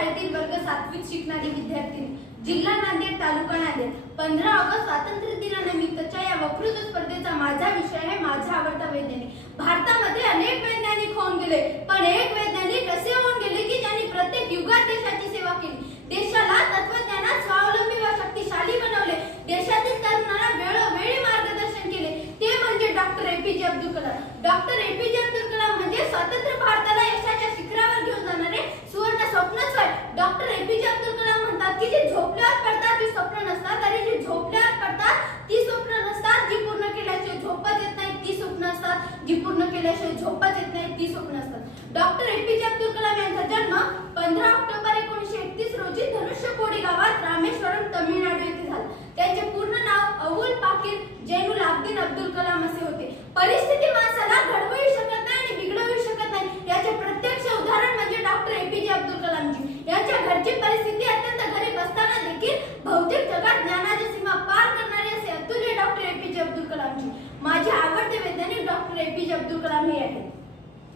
शाळेतील वर्ग सातवीत शिकणारी विद्यार्थी. जिल्हा नांदेड तालुका नांदेड. पंधरा ऑगस्ट स्वातंत्र्य दिनानिमित्तच्या या वक्तृत्व स्पर्धेचा माझा विषय आहे माझा आवडता वैज्ञानिक. भारतामध्ये अनेक वैज्ञानिक होऊन गेले पण एक वैज्ञानिक असे होऊन गेले की ज्यांनी प्रत्येक युगात देशाची सेवा केली. देशाला तत्वज्ञानात स्वावलंबी व शक्तिशाली बनवले. देशातील तरुणांना वेळोवेळी मार्गदर्शन केले. ते म्हणजे doctor APJ Abdul Kalam. Doctor APJ Abdul Kalam म्हणजे स्वतंत्र भारताला यशाच्या शिखरावर घेऊन जाणारे सुवर्ण स्वप्नच आहे डॉक्टर एपीजे अब्दुल कलाम म्हणतात की जे झोपल्यावर पडतात ती स्वप्न नसतात आणि जी झोपल्यावर पडतात ती स्वप्न नसतात जी पूर्ण केल्याशिवाय झोपच येत नाही ती स्वप्न असतात जी पूर्ण केल्याशिवाय झोपच येत नाही ती स्वप्न असतात डॉक्टर एपीजे अब्दुल कलाम यांचा जन्म पंधरा ऑक्टोबर एकोणीसशे एकतीस रोजी धनुष्यकोडी गावात रामेश्वरम तमिळनाडू येथे झाला. त्यांचे पूर्ण नाव अबुल पाकीर जैनुल आब्दीन अब्दुल कलाम असे होते. परिस्थिती माणसाला घडवू शकत नाही आणि बिघडवू शकत नाही. याचे प्रत्यक्ष उदाहरण म्हणजे डॉक्टर एपीजे अब्दुल कलामजी. यांच्या घरची परिस्थिती अत्यंत घरी बसताना देखील भौतिक जगात ज्ञानाची सीमा पार करणारे असे अतुल्य डॉक्टर एपीजे अब्दुल कलामजी. माझे आवडते वैज्ञानिक doctor APJ Abdul Kalam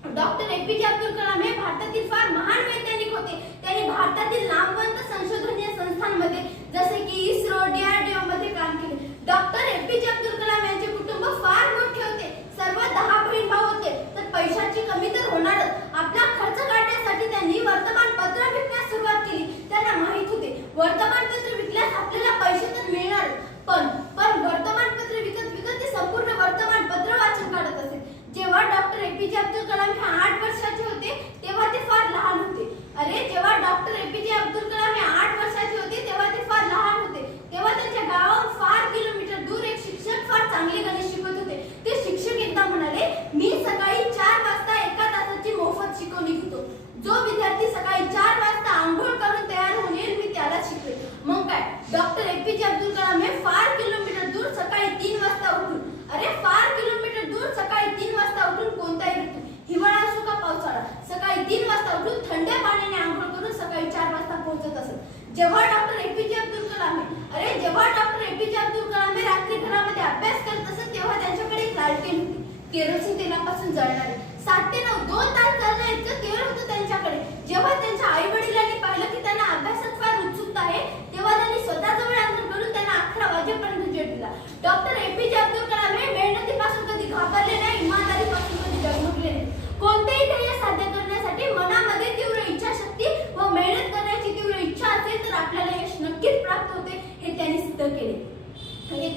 doctor APJ Abdul Kalam हे भारतातील फार महान वैज्ञानिक होते. त्यांनी भारतातील नामवंत संशोधनीय संस्थांमध्ये जसे की इस्रो डीआरडीओ मध्ये काम केले. डॉक्टर एपीजे अब्दुल कलाम यांचे कुटुंब फार मोठे होते. सर्व दहा बहीण भाऊ होते. तर पैशाची कमी तर होणारच. आपला खर्च काढण्यासाठी त्यांनी वर्तमानपत्र विकण्यास सुरुवात केली. त्यांना माहीत होते. वर्तमानपत्र विकल्यास आपल्याला पैसे तर मिळणार पण पण वर्तमानपत्र विकत विकत ते संपूर्ण वर्तमानपत्र वाचून काढत असे जेव्हा डॉक्टर एपीजे अब्दुल कलाम हे आठ वर्षाचे होते तेव्हा ते फार लहान होते अरे जेव्हा डॉक्टर एपीजे अब्दुल कलाम हे आठ वर्षाचे होते तेव्हा ते फार लहान होते तेव्हा त्यांच्या गावाहून फार किलोमीटर दूर एक शिक्षक फार चांगले गणित शिकवत होते ते शिक्षक एकदा म्हणाले मी सकाळी चार वाजता एका तासाची मोफत शिकवणी घेतो जो विद्यार्थी सकाळी चार वाजता आंघोळ करून तयार होऊन येईल मी त्याला शिकवेल मग काय डॉक्टर एपीजे अब्दुल कलाम हे फार किलोमीटर दूर सकाळी तीन वाजता उठून. अरे फार किलोमीटर दूर सकाळी तीन वाजता उठून कोणताही ऋतू हिवाळा असो का पावसाळा सकाळी तीन वाजता उठून थंड पाण्याने आंघोळ करून सकाळी चार वाजता पोहोचत असत जेव्हा डॉक्टर एपीजे अब्दुल कलाम अरे जेव्हा डॉक्टर एपीजे अब्दुल कलाम हे रात्री घरामध्ये अभ्यास करत असत तेव्हा त्यांच्याकडे एक लालटेन होती. केरोसिन तेलापासून जळणारे. सात ते नऊ दोन तास जळणार इतकं तेल होतं त्यांच्याकडे. जेव्हा त्यांच्या आई वडिलांनी पाहिलं की त्यांना अभ्यासात फार उत्सुकता आहे तेव्हा त्यांनी स्वतःजवळ अंतर करून त्यांना अकरा वाजेपर्यंत जेट दिला डॉक्टर एपीजे अब्दुल कलाम हे मेहनतीपासून कधी घाबरले नाही इमानदारीपासून कधी डगमगले नाही कोणतेही ध्येय साध्य करण्यासाठी मनामध्ये तीव्र इच्छाशक्ती व मेहनत करण्याची तीव्र इच्छा असेल तर आपल्याला यश नक्कीच प्राप्त होते हे त्यांनी सिद्ध केले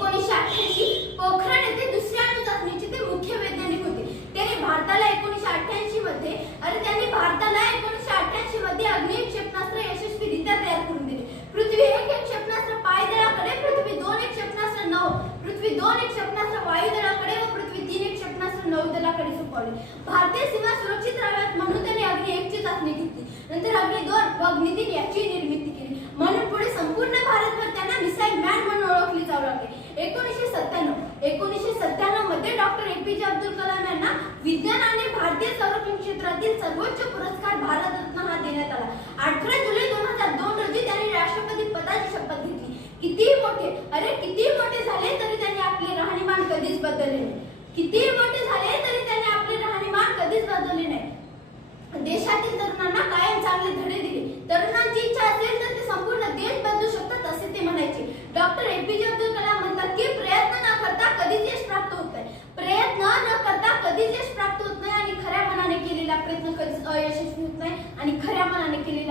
एकोणीसशे अठ्ठ्याऐंशी पोखरण येथे दुसऱ्या अणु चाचणीचे ते मुख्य वैज्ञानिक होते. त्यांनी भारताला एकोणीसशे अठ्ठ्याऐंशी मध्ये त्यांनी भारताला एकोणीसशे अठ्ठ्याऐंशी मध्ये क्षेपणास्त्र यशस्वीरित्या तयार करून दिले. पृथ्वी एक एक क्षेपणास्त्र पायदळाकडे पृथ्वी दोन एक क्षेपणास्त्र नौ पृथ्वी दोन एक क्षेपणास्त्र वायुदलाकडे व पृथ्वी तीन एक क्षेपणास्त्र नौदलाकडे सोपवले. भारतीय सीमा सुरक्षित राहाव्यात म्हणून त्यांनी अग्नि एक ची चाचणी घेतली. नंतर अग्नि दोन व तीन याची निर्मिती केली. म्हणून पुढे संपूर्ण भारत त्यांना मिसाईल मॅन म्हणून ओळखले जाऊ लागले एकोणीसशे सत्त्याण्णव एकोणीसशे सत्त्याण्णवमध्ये डॉक्टर एपीजे अब्दुल कलाम यांना विज्ञानाने भारतीय संरक्षण क्षेत्रातील सर्वोच्च पुरस्कार भारतरत्न हा देण्यात आला. अठरा जुलै दोन हजार दोन रोजी त्यांनी राष्ट्रपती पदाची शपथ घेतली. कितीही मोठे अरे कितीही मोठे झाले तरी त्यांनी आपले राहणीमान कधीच बदलले नाही. कितीही मोठे झाले तरी त्यांनी आपले राहणीमान कधीच बदलले नाही. देशातील तरुणांना कायम चांगले धडे दिले. तरुणांची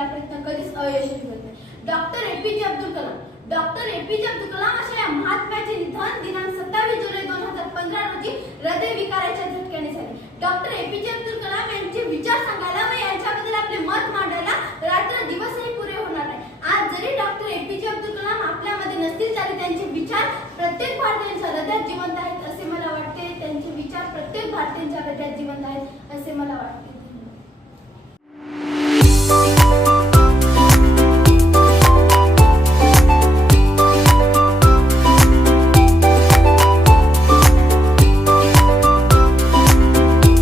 केलेला प्रयत्न कधीच अयशस्वी होत नाही. Doctor APJ Abdul Kalam doctor APJ Abdul Kalam अशा या महात्म्याचे निधन दिनांक सत्तावीस जुलै दोन हजार पंधरा रोजी हृदय विकाराच्या झटक्याने झाले. डॉक्टर एपीजे अब्दुल कलाम यांचे विचार सांगायला व यांच्याबद्दल आपले मत मांडायला रात्र दिवसही पुरे होणार नाही. आज जरी डॉक्टर एपीजे अब्दुल कलाम आपल्यामध्ये नसतील तरी त्यांचे विचार प्रत्येक भारतीयांच्या हृदयात जिवंत आहेत असे मला वाटते. त्यांचे विचार प्रत्येक भारतीयांच्या हृदयात जिवंत आहेत असे मला वाटते.